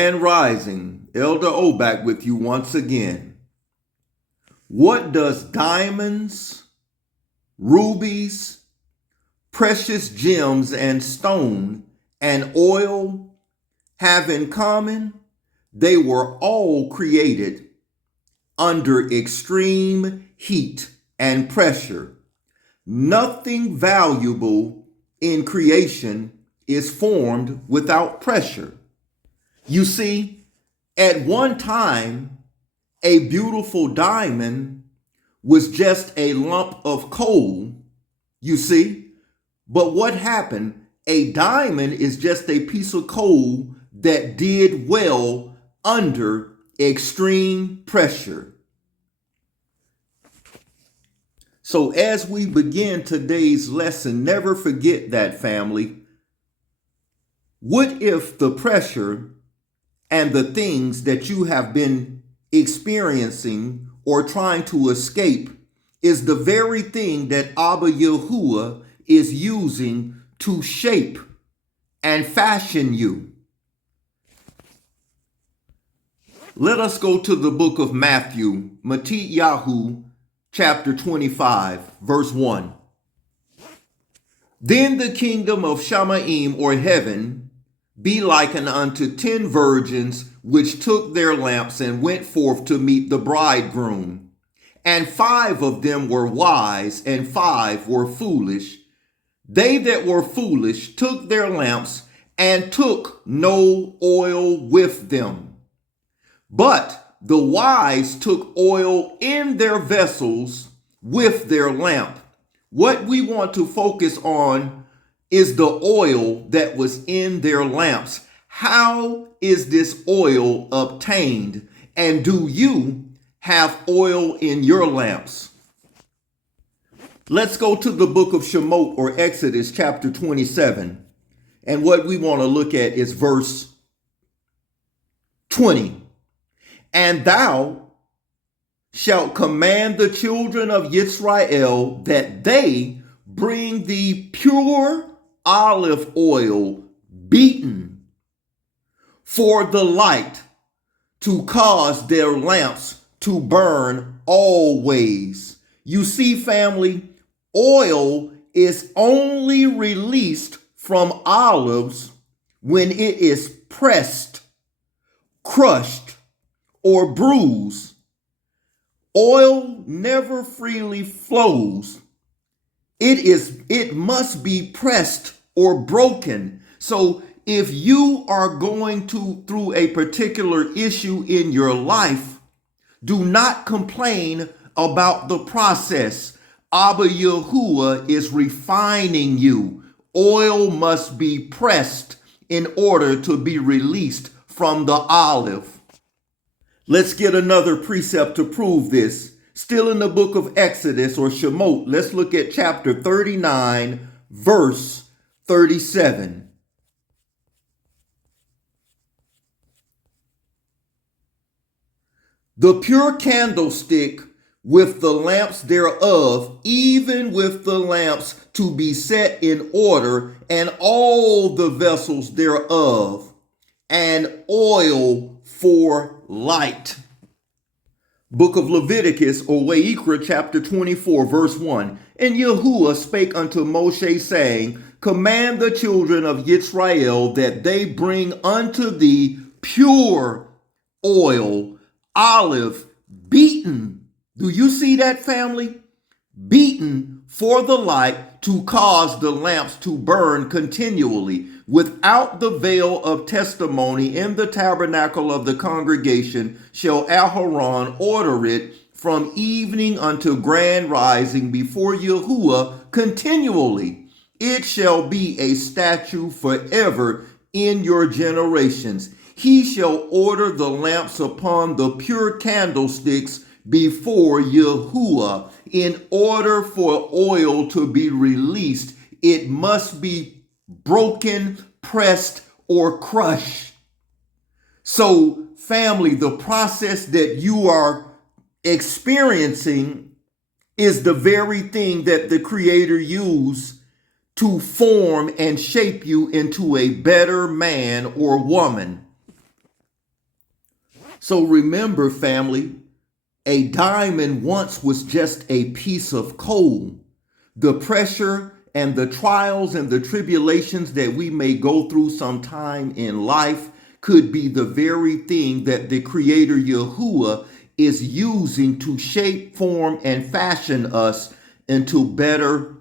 And rising, Elder O back with you once again. What does diamonds, rubies, precious gems and stone and oil have in common? They were all created under extreme heat and pressure. Nothing valuable in creation is formed without pressure. You see, at one time, a beautiful diamond was just a lump of coal, you see. But what happened? A diamond is just a piece of coal that did well under extreme pressure. So as we begin today's lesson, never forget that, family. What if the pressure and the things that you have been experiencing or trying to escape is the very thing that Abba Yahuwah is using to shape and fashion you? Let us go to the book of Matthew, Yahu, chapter 25, verse 1. Then the kingdom of Shamaim, or heaven, be likened unto 10 virgins which took their lamps and went forth to meet the bridegroom. And 5 of them were wise, and 5 were foolish. They that were foolish took their lamps and took no oil with them. But the wise took oil in their vessels with their lamp. What we want to focus on is the oil that was in their lamps. How is this oil obtained? And do you have oil in your lamps? Let's go to the book of Shemot, or Exodus, chapter 27. And what we want to look at is verse 20. And thou shalt command the children of Israel that they bring thee pure olive oil beaten for the light, to cause their lamps to burn always. You see, family, oil is only released from olives when it is pressed, crushed, or bruised. Oil never freely flows. It must be pressed or broken. So if you are going through a particular issue in your life, do not complain about the process. Abba Yahuwah is refining you. Oil must be pressed in order to be released from the olive. Let's get another precept to prove this. Still in the book of Exodus, or Shemot, let's look at chapter 39, verse 37. The pure candlestick with the lamps thereof, even with the lamps to be set in order, and all the vessels thereof, and oil for light. Book of Leviticus, or Wayikra, chapter 24, verse 1. And Yahuwah spake unto Moshe, saying, Command the children of Israel that they bring unto thee pure oil, olive, beaten. Do you see that, family? Beaten for the light, to cause the lamps to burn continually. Without the veil of testimony in the tabernacle of the congregation shall Aharon order it from evening unto grand rising before Yahuwah continually. It shall be a statute forever in your generations. He shall order the lamps upon the pure candlesticks before Yahuwah. In order for oil to be released, it must be broken, pressed, or crushed. So, family, the process that you are experiencing is the very thing that the Creator used to form and shape you into a better man or woman. So remember, family, a diamond once was just a piece of coal. The pressure and the trials and the tribulations that we may go through sometime in life could be the very thing that the Creator Yahuwah is using to shape, form, and fashion us into better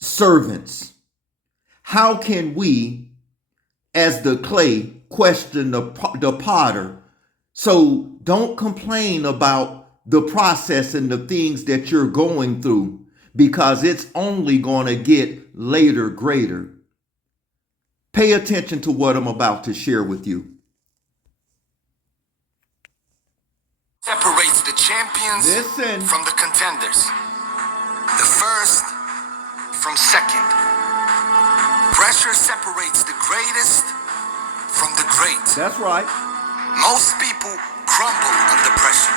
servants. How can we, as the clay, question the potter? So don't complain about the process and the things that you're going through, because it's only going to get later greater. Pay attention to what I'm about to share with you. Separates the champions from the contenders. The first from second. Pressure separates the greatest from the great. That's right. Most people crumble under pressure.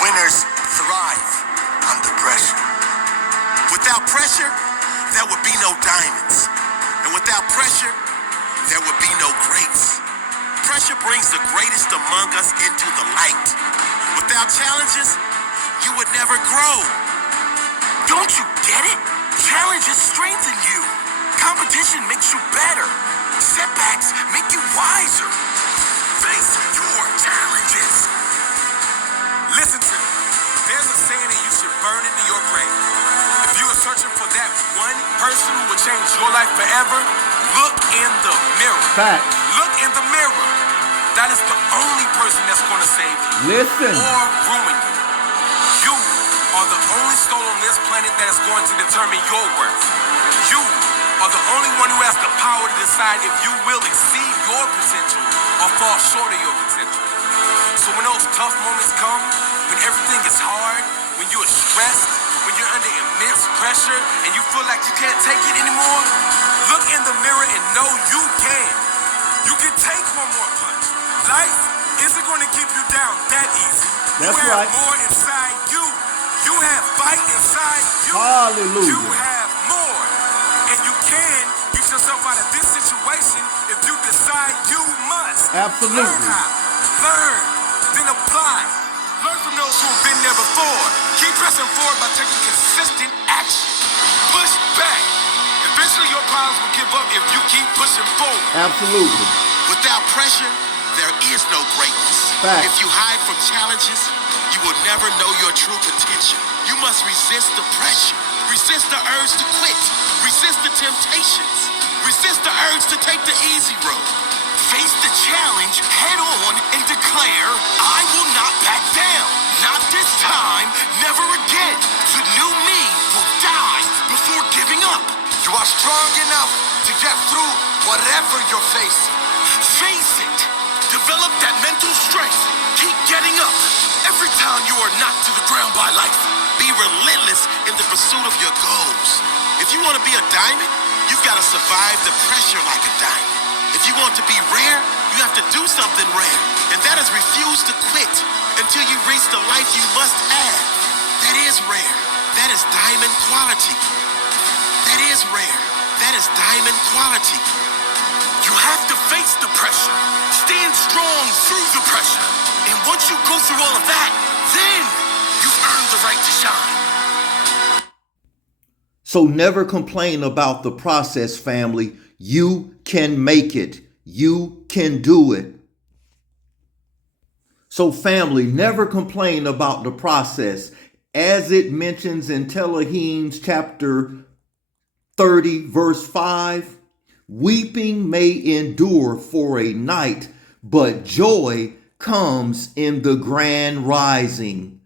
Winners thrive under pressure. Without pressure, there would be no diamonds. And without pressure, there would be no greats. Pressure brings the greatest among us into the light. Without challenges, you would never grow. Don't you get it? Challenges strengthen you. Competition makes you better. Setbacks make you wiser. Face your challenges. Listen to me. There's a saying that you should burn into your brain. If you are searching for that one person who will change your life forever, look in the mirror. Fact. Look in the mirror. That is the only person that's going to save you. Listen. Or ruin you. You are the only soul on this planet that is going to determine your worth. You are the only one who has the power to decide if you will exceed your potential or fall short of your potential. So when those tough moments come, when everything is hard, when you are stressed, when you're under immense pressure and you feel like you can't take it anymore, look in the mirror and know you can. You can take one more punch. Life isn't going to keep you down that easy. That's you right. have more inside you. You have fight inside you. Hallelujah. You have more. And you can get yourself out of this situation if you decide you must. Absolutely. Learn how. Learn. Then apply. Learn from those who have been there before. Keep pressing forward by taking consistent action. Push back. Eventually your problems will give up if you keep pushing forward. Absolutely. Without pressure, there is no greatness. Fact. If you hide from challenges, you will never know your true potential. You must resist the pressure. Resist the urge to quit. Resist the temptations. Resist the urge to take the easy road. Face the challenge head on and declare, I will not back down. Not this time, never again. The new me will die before giving up. You are strong enough to get through whatever you're facing. Face it. Develop that mental strength. Keep getting up. Every time you are knocked to the ground by life, be relentless in the pursuit of your goals. If you want to be a diamond, you've got to survive the pressure like a diamond. If you want to be rare, you have to do something rare. And that is refuse to quit until you reach the life you must have. That is rare. That is diamond quality. That is rare. That is diamond quality. You have to face the pressure. Stand strong through the pressure. And once you go through all of that, then you've earned the right to shine. So never complain about the process, family. You can make it. You can do it. So family, never complain about the process. As it mentions in Telahim's chapter 30, verse 5, weeping may endure for a night, but joy comes in the grand rising.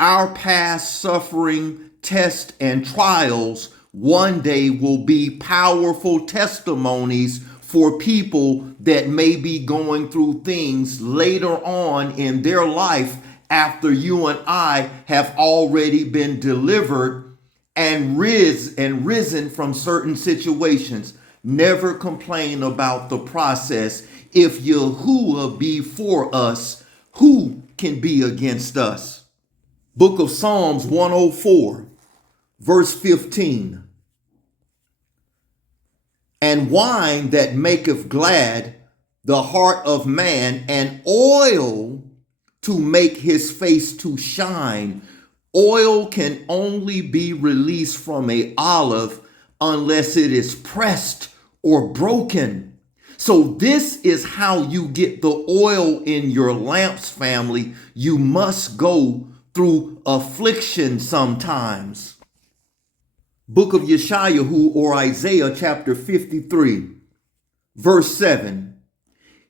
Our past suffering, tests, and trials one day will be powerful testimonies for people that may be going through things later on in their life after you and I have already been delivered and risen from certain situations. Never complain about the process. If Yahuwah be for us, who can be against us? Book of Psalms 104, verse 15. And wine that maketh glad the heart of man, and oil to make his face to shine. Oil can only be released from an olive unless it is pressed or broken. So this is how you get the oil in your lamps, family. You must go through affliction sometimes. Book of Yeshayahu, or Isaiah chapter 53, verse 7.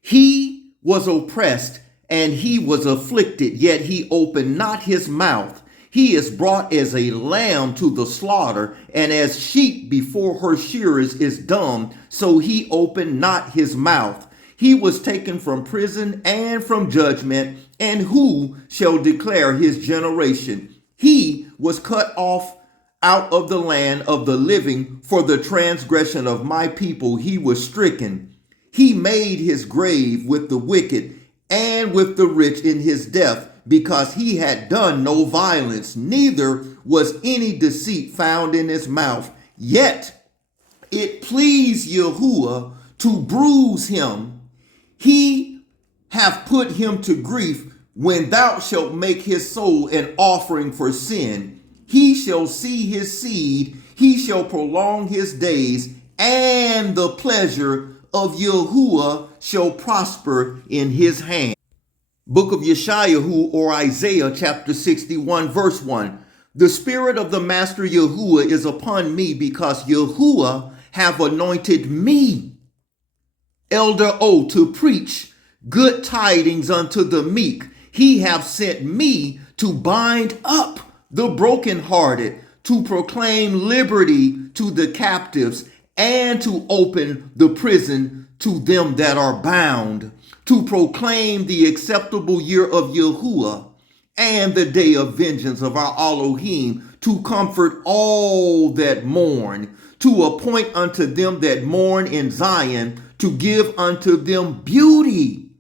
He was oppressed and he was afflicted, yet he opened not his mouth. He is brought as a lamb to the slaughter, and as sheep before her shearers is dumb, so he opened not his mouth. He was taken from prison and from judgment, and who shall declare his generation? He was cut off out of the land of the living. For the transgression of my people he was stricken. He made his grave with the wicked and with the rich in his death, because he had done no violence, neither was any deceit found in his mouth. Yet it pleased Yahuwah to bruise him. He hath put him to grief. When thou shalt make his soul an offering for sin, he shall see his seed, he shall prolong his days, and the pleasure of Yahuwah shall prosper in his hand. Book of Yeshayahu, or Isaiah chapter 61, verse 1. The Spirit of the Master Yahuwah is upon me, because Yahuwah have anointed me, Elder O, to preach good tidings unto the meek. He hath sent me to bind up the brokenhearted, to proclaim liberty to the captives, and to open the prison to them that are bound, to proclaim the acceptable year of Yahuwah and the day of vengeance of our Elohim, to comfort all that mourn, to appoint unto them that mourn in Zion, to give unto them beauty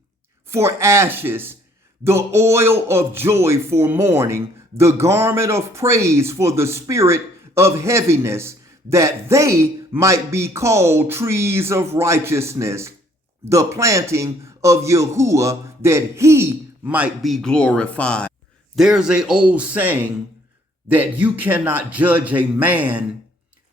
for ashes, the oil of joy for mourning, the garment of praise for the spirit of heaviness, that they might be called trees of righteousness, the planting of Yahuwah, that he might be glorified. There's an old saying that you cannot judge a man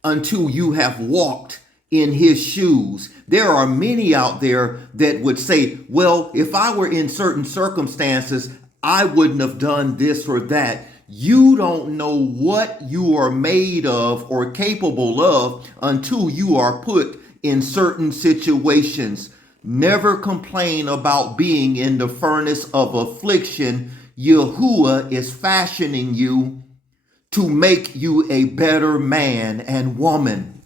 until you have walked in his shoes. There are many out there that would say, well, if I were in certain circumstances, I wouldn't have done this or that. You don't know what you are made of or capable of until you are put in certain situations. Never complain about being in the furnace of affliction. Yahuwah is fashioning you to make you a better man and woman.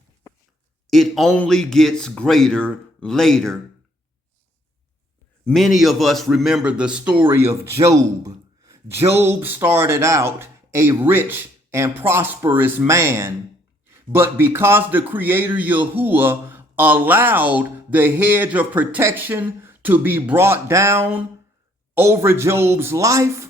It only gets greater later. Many of us remember the story of Job. Job started out a rich and prosperous man, but because the Creator Yahuwah allowed the hedge of protection to be brought down over Job's life,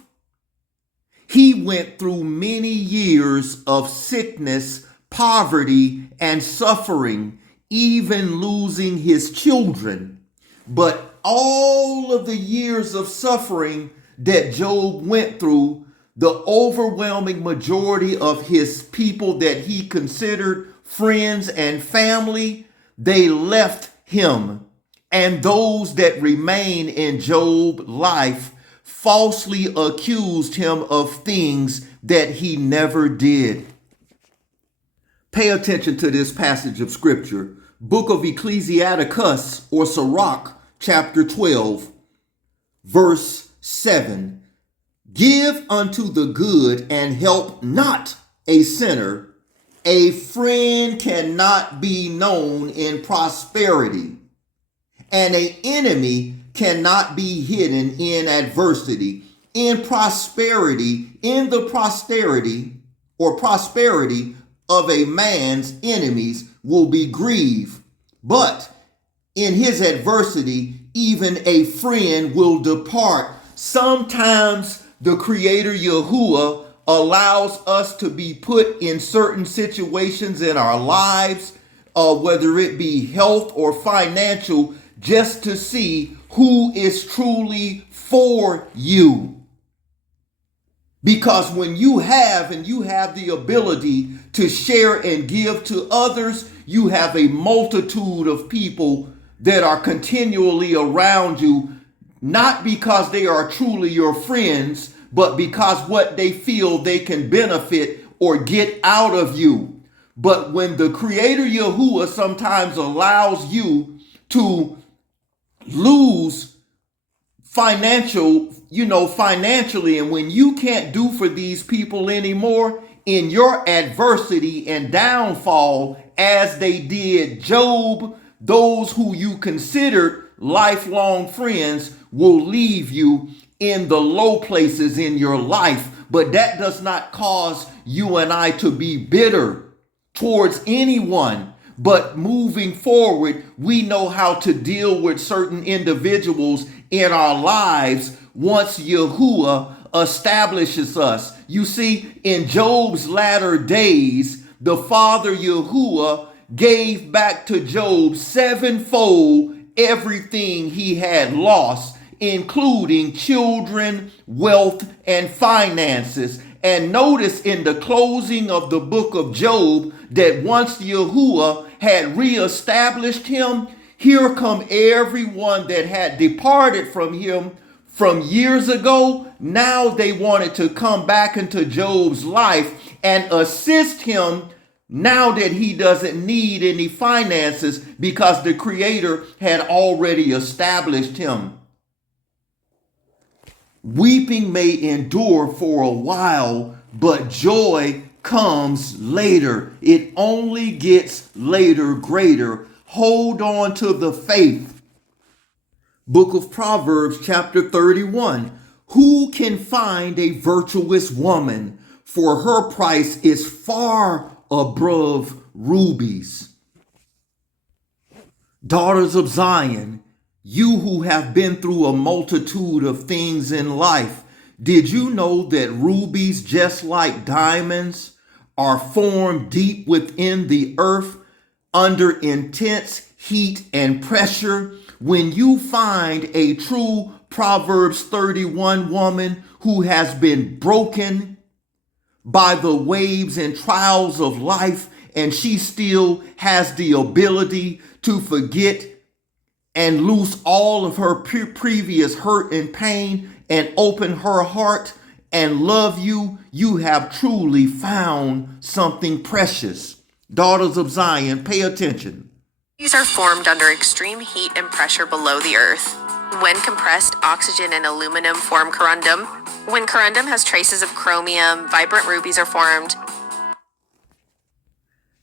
he went through many years of sickness, poverty, and suffering, even losing his children. But all of the years of suffering that Job went through, the overwhelming majority of his people that he considered friends and family, they left him. And those that remained in Job's life falsely accused him of things that he never did. Pay attention to this passage of scripture. Book of Ecclesiasticus, or Sirach, chapter 12, verse 7. Give unto the good and help not a sinner. A friend cannot be known in prosperity, and an enemy cannot be hidden in adversity. In prosperity, in the prosperity of a man's enemies will be grief, but in his adversity, even a friend will depart. Sometimes the Creator Yahuwah allows us to be put in certain situations in our lives, whether it be health or financial, just to see who is truly for you. Because when you have the ability to share and give to others, you have a multitude of people that are continually around you, not because they are truly your friends, but because what they feel they can benefit or get out of you. But when the Creator Yahuwah sometimes allows you to lose financially, and when you can't do for these people anymore in your adversity and downfall, as they did Job, those who you considered lifelong friends will leave you in the low places in your life. But that does not cause you and I to be bitter towards anyone. But moving forward, we know how to deal with certain individuals in our lives once Yahuwah establishes us. You see, in Job's latter days, the Father Yahuwah gave back to Job sevenfold everything he had lost, including children, wealth, and finances. And notice in the closing of the book of Job that once Yahuwah had reestablished him, here come everyone that had departed from him from years ago. Now they wanted to come back into Job's life and assist him now that he doesn't need any finances because the Creator had already established him. Weeping may endure for a while, but joy comes later. It only gets later greater. Hold on to the faith. Book of Proverbs, chapter 31. Who can find a virtuous woman? For her price is far above rubies. Daughters of Zion, you who have been through a multitude of things in life, did you know that rubies, just like diamonds, are formed deep within the earth under intense heat and pressure? When you find a true Proverbs 31 woman who has been broken by the waves and trials of life, and she still has the ability to forget and loose all of her previous hurt and pain and open her heart and love you, you have truly found something precious. Daughters of Zion, pay attention. These are formed under extreme heat and pressure below the earth. When compressed, oxygen and aluminum form corundum. When corundum has traces of chromium, vibrant rubies are formed.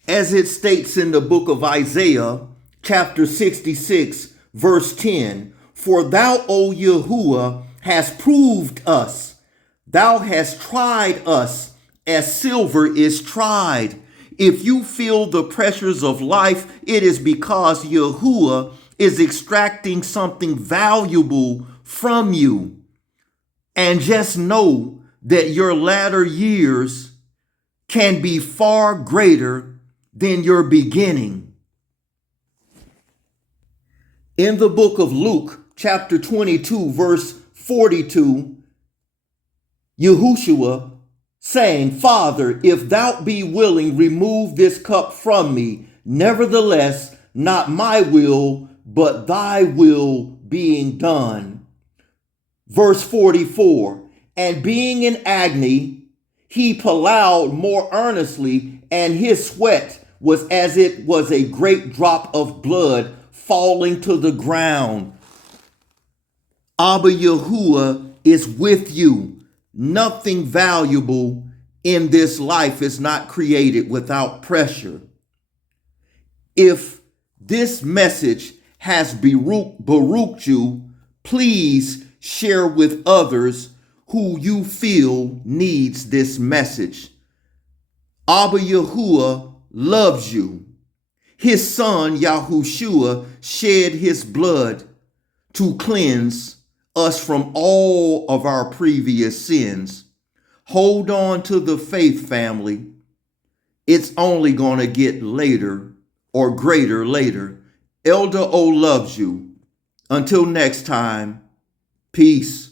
As it states in the book of Isaiah, chapter 66, verse 10, for thou, O Yahuwah, hast proved us. Thou hast tried us as silver is tried. If you feel the pressures of life, it is because Yahuwah is extracting something valuable from you. And just know that your latter years can be far greater than your beginning. In the book of Luke, chapter 22, verse 42, Yahushua saying, Father, if thou be willing, remove this cup from me. Nevertheless, not my will, but thy will being done. Verse 44, and being in agony, he plowed more earnestly, and his sweat was as it was a great drop of blood falling to the ground. Abba Yahuwah is with you. Nothing valuable in this life is not created without pressure. If this message has beruched you, please share with others who you feel needs this message. Abba Yahuwah loves you. His son Yahushua shed his blood to cleanse us from all of our previous sins. Hold on to the faith, family. It's only going to get later or greater later. Elder O loves you. Until next time, peace.